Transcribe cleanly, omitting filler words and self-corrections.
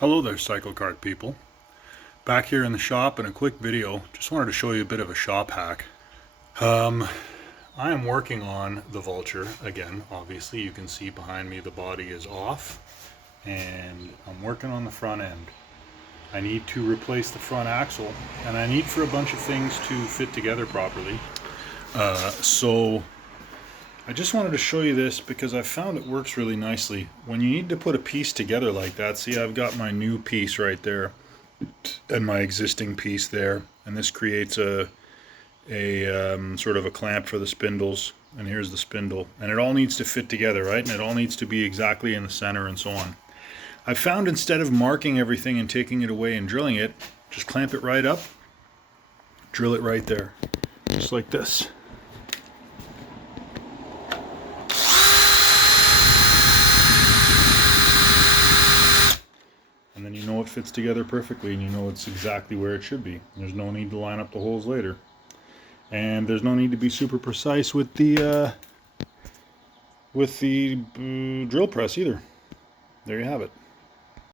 Hello there, Cyclekart people. Back here in the shop in a quick video. Just wanted to show you a bit of a shop hack. I am working on the Vulture again. Obviously, you can see behind me the body is off, and I'm working on the front end. I need to replace the front axle, and I need for a bunch of things to fit together properly. So I just wanted to show you this because I found it works really nicely. When you need to put a piece together like that, see, I've got my new piece right there and my existing piece there, and this creates a sort of a clamp for the spindles, and here's the spindle, and it all needs to fit together, right? And it all needs to be exactly in the center and so on. I found instead of marking everything and taking it away and drilling it, just clamp it right up, drill it right there, just like this. And then you know it fits together perfectly, and you know it's exactly where it should be. There's no need to line up the holes later. And there's no need to be super precise with the drill press either. There you have it.